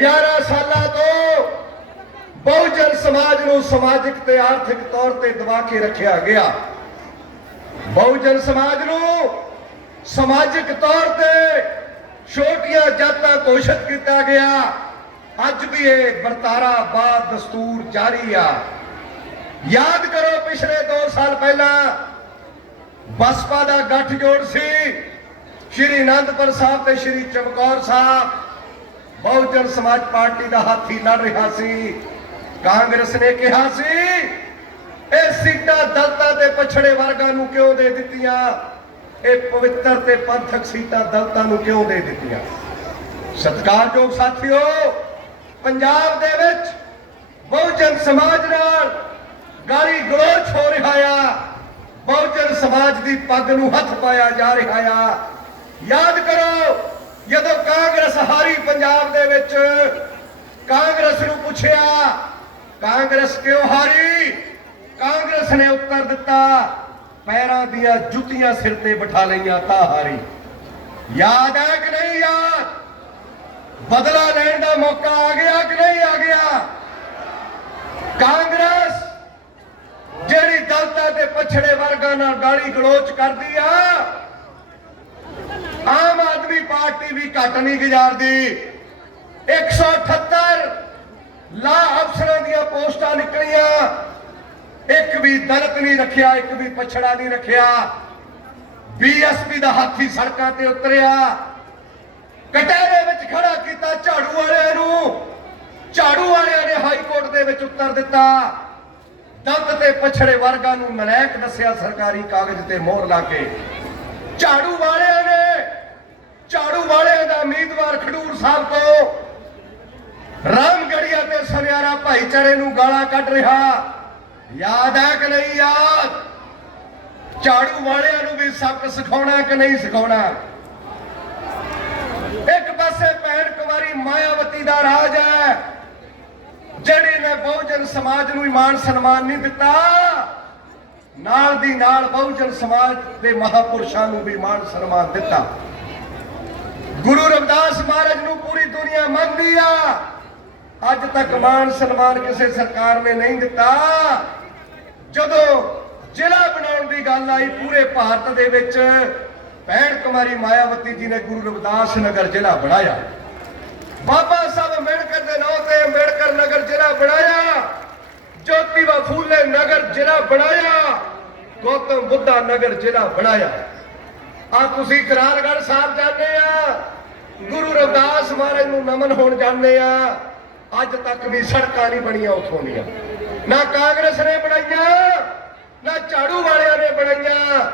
11 ਸਾਲਾਂ ਤੋਂ ਬਹੁਜਨ ਸਮਾਜ ਨੂੰ ਸਮਾਜਿਕ ਤੇ ਆਰਥਿਕ ਤੌਰ ਤੇ ਦਬਾ ਕੇ ਰੱਖਿਆ ਗਿਆ। ਬਹੁਜਨ ਸਮਾਜ ਨੂੰ ਸਮਾਜਿਕ ਤੌਰ ਤੇ ਛੋਟੀਆਂ ਜਾਤਾਂ ਘੋਸ਼ਿਤ ਕੀਤਾ ਗਿਆ। ਅੱਜ ਵੀ ਇਹ ਵਰਤਾਰਾ ਬਾਦ ਦਸਤੂਰ ਜਾਰੀ ਆ। ਯਾਦ ਕਰੋ, ਪਿਛਲੇ 2 ਸਾਲ ਪਹਿਲਾਂ ਬਸਪਾ ਦਾ ਗੱਠਜੋੜ ਸੀ। ਸ਼੍ਰੀ ਅਨੰਦਪੁਰ ਸਾਹਿਬ ਤੇ ਸ਼੍ਰੀ ਚਮਕੌਰ ਸਾਹਿਬ ਬਹੁਜਨ ਸਮਾਜ ਪਾਰਟੀ ਦਾ ਹਾਥੀ ਲੜ ਰਿਹਾ ਸੀ। ਕਾਂਗਰਸ ਨੇ ਕਿਹਾ ਸੀ, ਇਹ ਸੀਟਾਂ ਦਲਤਾਂ ਦੇ ਪਛੜੇ ਵਰਗਾਂ ਨੂੰ ਕਿਉਂ ਦੇ ਦਿੱਤੀਆਂ? ਇਹ ਪਵਿੱਤਰ ਤੇ ਪੰਥਕ ਸੀਟਾਂ ਦਲਤਾਂ ਨੂੰ ਕਿਉਂ ਦੇ ਦਿੱਤੀਆਂ? ਸਤਿਕਾਰਯੋਗ ਸਾਥੀਓ, ਪੰਜਾਬ ਦੇ ਵਿੱਚ ਬਹੁਜਨ ਸਮਾਜ ਨਾਲ ਗਾਲੀ ਗਲੋਚ ਹੋ ਰਿਹਾ ਆ। ਬਹੁਜਨ ਸਮਾਜ ਦੀ ਪੱਗ ਨੂੰ ਹੱਥ ਪਾਇਆ ਜਾ ਰਿਹਾ ਆ। ਯਾਦ ਕਰੋ ਜਦੋਂ ਕਾਂਗਰਸ ਹਾਰੀ ਪੰਜਾਬ ਦੇ ਵਿੱਚ ਕਾਂਗਰਸ ਨੂੰ ਪੁੱਛਿਆ, ਕਾਂਗਰਸ ਕਿਉਂ ਹਾਰੀ? ਕਾਂਗਰਸ ਨੇ ਉੱਤਰ ਦਿੱਤਾ, ਪੈਰਾਂ ਦੀਆਂ ਜੁੱਤੀਆਂ ਸਿਰ ਤੇ ਬਿਠਾ ਲਈਆਂ ਤਾਂ ਹਾਰੀ। ਯਾਦ ਹੈ ਕਿ ਨਹੀਂ ਯਾਦ? ਬਦਲਾ ਲੈਣ ਦਾ ਮੌਕਾ ਆ ਗਿਆ ਕਿ ਨਹੀਂ ਆ ਗਿਆ? ਕਾਂਗਰਸ ਜਿਹੜੀ ਦਲਤਾਂ ਤੇ ਪਛੜੇ ਵਰਗਾਂ ਨਾਲ ਗਾਲੀ ਗਲੋਚ ਕਰਦੀ ਆ ਪਾਰਟੀ ਵੀ ਘੱਟ ਨਹੀਂ ਗੁਜ਼ਾਰਦੀ। 178 ਲਾ ਅਫਸਰਾਂ ਦੀਆਂ ਪੋਸਟਾਂ ਨਿਕਲੀਆਂ। ਇੱਕ ਵੀ ਦਲਿਤ ਨਹੀਂ ਰੱਖਿਆ, ਇੱਕ ਵੀ ਪਛੜਾ ਨਹੀਂ ਰੱਖਿਆ। ਬੀਐਸਪੀ ਦਾ ਹਾਥੀ ਸੜਕਾਂ ਤੇ ਉਤਰਿਆ। ਕਟਹਿਰੇ ਵਿੱਚ ਖੜਾ ਕੀਤਾ ਝਾੜੂ ਵਾਲਿਆਂ ਨੂੰ। ਝਾੜੂ ਵਾਲਿਆਂ ਨੇ ਹਾਈ ਕੋਰਟ ਦੇ ਵਿੱਚ ਉੱਤਰ ਦਿੱਤਾ। ਦਲਿਤ ਤੇ ਪਛੜੇ ਵਰਗਾਂ ਨੂੰ ਨਲਾਇਕ ਦੱਸਿਆ ਸਰਕਾਰੀ ਕਾਗਜ਼ ਤੇ ਮੋਹਰ ਲਾ ਕੇ। ਝਾੜੂ ਵਾਲਿਆਂ ਨੇ ਝਾੜੂ ਵਾਲਿਆਂ ਦਾ ਉਮੀਦਵਾਰ ਖਡੂਰ ਸਾਹਿਬ ਤੋਂ। ਰਾਮਗੜੀਆ ਤੇ ਸਰਿਆਰਾ ਭਾਈਚਾਰੇ ਨੂੰ ਗਾਲਾਂ ਕੱਢ ਰਿਹਾ। ਯਾਦ ਹੈ ਕਿ ਨਹੀਂ ਯਾਦ? ਝਾੜੂ ਵਾਲਿਆਂ ਨੂੰ ਵੀ ਸਬਕ ਸਿਖਾਉਣਾ ਕਿ ਨਹੀਂ ਸਿਖਾਉਣਾ? ਇੱਕ ਪਾਸੇ ਭੈਣ ਕੁਮਾਰੀ ਮਾਇਆਵਤੀ ਦਾ ਰਾਜ ਹੈ, ਜਿਹੜੇ ਨੇ ਬਹੁਜਨ ਸਮਾਜ ਨੂੰ ਇਮਾਨ ਸਨਮਾਨ ਨਹੀਂ ਦਿੱਤਾ। ਨਾਲ ਦੀ ਨਾਲ ਬਹੁਜਨ ਸਮਾਜ ਦੇ ਮਹਾਪੁਰਸ਼ਾਂ ਨੂੰ ਵੀ ਮਾਨ ਸਨਮਾਨ ਦਿੱਤਾ। ਗੁਰੂ ਰਵਿਦਾਸ ਮਹਾਰਾਜ ਨੂੰ ਪੂਰੀ ਦੁਨੀਆ ਮੰਨਦੀ ਆ। ਅੱਜ ਤੱਕ ਮਾਨ ਸਨਮਾਨ ਕਿਸੇ ਸਰਕਾਰ ਨੇ ਨਹੀਂ ਦਿੱਤਾ। ਜਦੋਂ ਜ਼ਿਲ੍ਹਾ ਬਣਾਉਣ ਦੀ ਗੱਲ ਆਈ ਪੂਰੇ ਭਾਰਤ ਦੇ ਵਿੱਚ, ਭੈਣ ਕੁਮਾਰੀ ਮਾਇਆਵਤੀ ਜੀ ਨੇ ਗੁਰੂ ਰਵਿਦਾਸ ਨਗਰ ਜ਼ਿਲ੍ਹਾ ਬਣਾਇਆ। ਬਾਬਾ ਸਾਹਿਬ ਅੰਬੇਡਕਰ ਦੇ ਨਾਂ ਤੇ ਅੰਬੇਡਕਰ ਨਗਰ ਜ਼ਿਲ੍ਹਾ ਬਣਾਇਆ। ਜੋਤੀਬਾ ਫੂਲੇ ਨਗਰ ਜ਼ਿਲ੍ਹਾ ਬਣਾਇਆ। ਗੌਤਮ ਬੁੱਧਾ ਨਗਰ ਜ਼ਿਲ੍ਹਾ ਬਣਾਇਆ। ਆ ਤੁਸੀਂ ਕਰਾਰਗੜ੍ਹ ਸਾਹਿਬ ਜਾਂਦੇ ਆ। ਗੁਰੂ ਰਵਿਦਾਸ ਮਹਾਰਾਜ ਨੂੰ ਨਮਨ ਹੋਣ ਜਾਂਦੇ ਆ। ਅੱਜ ਤੱਕ ਵੀ ਸੜਕਾਂ ਨਹੀਂ ਬਣੀਆਂ ਉਥੋਂ ਦੀਆਂ। ਨਾ ਕਾਂਗਰਸ ਨੇ ਬਣਾਈਆਂ, ਨਾ ਝਾੜੂ ਵਾਲਿਆਂ ਨੇ ਬਣਾਈਆਂ।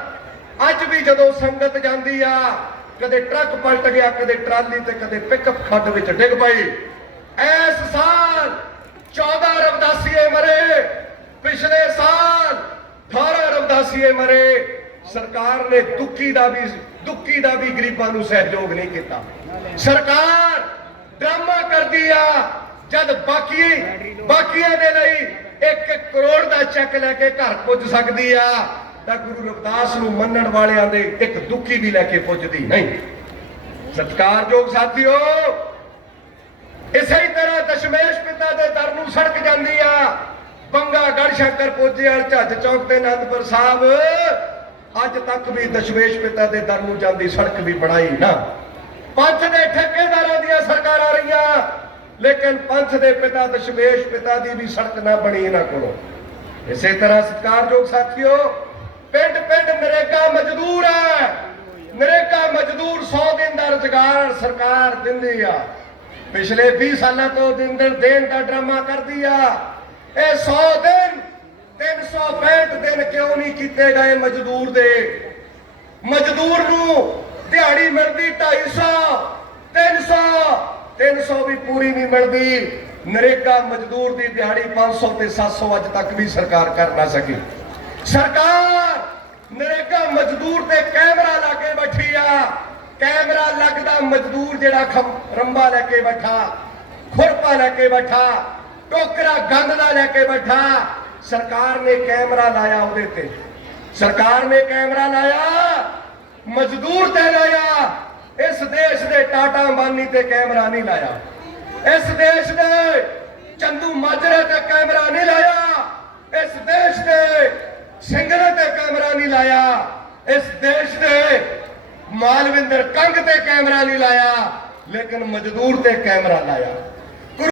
ਅੱਜ ਵੀ ਜਦੋਂ ਸੰਗਤ ਜਾਂਦੀ ਆ, ਕਦੇ ਟਰੱਕ ਪਲਟ ਗਿਆ, ਕਦੇ ਟਰਾਲੀ ਤੇ ਕਦੇ ਪਿਕਅਪ ਖੱਡ ਵਿੱਚ ਡਿੱਗ ਪਈ। ਇਸ ਸਾਲ 14 ਰਵਦਾਸੀਏ ਮਰੇ, ਪਿਛਲੇ ਸਾਲ 18 ਰਵਦਾਸੀਏ ਮਰੇ। ਸਰਕਾਰ ਨੇ ਦੁੱਕੀ ਦਾ ਵੀ, ਦੁੱਖੀ ਦਾ ਵੀ ਗਰੀਬਾਂ ਨੂੰ ਸਹਿਯੋਗ ਨਹੀਂ ਕੀਤਾ। ਸਰਕਾਰ ਡਰਾਮਾ ਕਰਦੀ ਆ, ਜਦ ਬਾਕੀ, ਬਾਕੀਆਂ ਦੇ ਲਈ 1 ਕਰੋੜ ਦਾ ਚੈੱਕ ਲੈ ਕੇ ਘਰ ਪੁੱਜ ਸਕਦੀ ਆ, ਤਾਂ ਗੁਰੂ ਰਵਿਦਾਸ ਨੂੰ ਮੰਨਣ ਵਾਲਿਆਂ ਦੇ ਇੱਕ ਦੁੱਕੀ ਵੀ ਲੈ ਕੇ ਪੁੱਜਦੀ ਨਹੀਂ। ਸਤਿਕਾਰਯੋਗ ਸਾਥੀਓ, ਇਸੇ ਤਰ੍ਹਾਂ ਦਸ਼ਮੇਸ਼ ਪਿਤਾ ਦੇ ਦਰ ਨੂੰ ਸੜਕ ਜਾਂਦੀ ਆ। ਬੰਗਾ ਗੜ ਸ਼ੰਕਰ ਪੋਜੇ ਵਾਲ ਝੱਜ ਚੌਕ ਤੇ ਅਨੰਦਪੁਰ ਸਾਹਿਬ ਅੱਜ ਤੱਕ ਵੀ ਦਸ਼ਮੇਸ਼ ਪਿਤਾ ਦੇ ਦਰ ਨੂੰ ਜਾਂਦੀ ਸੜਕ ਵੀ ਬਣਾਈ ਨਾ। ਪੰਥ ਦੇ ਠੇਕੇਦਾਰਾਂ ਦੀਆਂ ਸਰਕਾਰਾਂ ਰਹੀਆਂ, ਲੇਕਿਨ ਪੰਥ ਦੇ ਪਿਤਾ, ਦਸ਼ਮੇਸ਼ ਪਿਤਾ ਦੀ ਵੀ ਸੜਕ ਨਾ ਬਣੀ ਇਹਨਾਂ ਕੋਲੋਂ। ਇਸੇ ਤਰ੍ਹਾਂ ਸਤਿਕਾਰਯੋਗ ਸਾਥੀਓ, ਪਿੰਡ ਪਿੰਡ ਨਰੇਗਾ ਮਜ਼ਦੂਰ ਹੈ। ਨਰੇਗਾ ਮਜ਼ਦੂਰ 100 ਦਿਨ ਦਾ ਰੁਜ਼ਗਾਰ ਸਰਕਾਰ ਦਿੰਦੀ ਆ। ਪਿਛਲੇ 20 ਸਾਲਾਂ ਤੋਂ ਦਿਨ ਦਿਨ ਦੇਣ ਦਾ ਡਰਾਮਾ ਕਰਦੀ ਆ। ਇਹ 100 ਦਿਨ 365 ਦਿਨ ਕਿਉਂ ਨਹੀਂ ਕੀਤੇ ਗਏ ਮਜ਼ਦੂਰ ਦੇ? ਮਜ਼ਦੂਰ ਨੂੰ ਦਿਹਾੜੀ ਮਿਲਦੀ 250 300 300 ਵੀ ਪੂਰੀ ਨਹੀਂ ਮਿਲਦੀ। ਨਰੇਗਾ ਮਜ਼ਦੂਰ ਦੀ ਦਿਹਾੜੀ 500 ਤੇ 700 ਅੱਜ ਤੱਕ ਵੀ ਸਰਕਾਰ ਕਰ ਨਾ ਸਕੀ। ਸਰਕਾਰ ਨਰੇਗਾ ਮਜ਼ਦੂਰ ਤੇ ਕੈਮਰਾ ਲਾ ਕੇ ਬੈਠੀ ਆ। ਕੈਮਰਾ ਲੱਗਦਾ ਮਜ਼ਦੂਰ ਜਿਹੜਾ ਰੰਬਾ ਲੈ ਕੇ ਬੈਠਾ, ਖੁਰਪਾ ਲੈ ਕੇ ਬੈਠਾ, ਟੋਕਰਾ ਗੰਦ ਦਾ ਲੈ ਕੇ ਬੈਠਾ। ਸਰਕਾਰ ਨੇ ਕੈਮਰਾ ਲਾਇਆ ਉਹਦੇ ਤੇ। ਸਰਕਾਰ ਨੇ ਕੈਮਰਾ ਲਾਇਆ, ਮਜ਼ਦੂਰ ਤੇ ਲਾਇਆ, ਇਸ ਦੇਸ਼ ਦੇ ਟਾਟਾ ਅੰਬਾਨੀ ਤੇ ਕੈਮਰਾ ਨਹੀਂ ਲਾਇਆ। ਇਸ ਦੇਸ਼ ਦੇ ਚੰਦੂ ਮਾਜਰੇ ਤੇ ਕੈਮਰਾ ਨਹੀਂ ਲਾਇਆ। ਇਸ ਦੇਸ਼ ਦੇ ਸਿੰਘਲੇ ਤੇ ਕੈਮਰਾ ਨਹੀਂ ਲਾਇਆ। ਇਸ ਦੇਸ਼ ਦੇ ਮਾਲਵਿੰਦਰ ਕੰਗ ਤੇ ਕੈਮਰਾ ਨਹੀਂ ਲਾਇਆ। ਲੇਕਿਨ ਮਜ਼ਦੂਰ ਤੇ ਕੈਮਰਾ ਲਾਇਆ।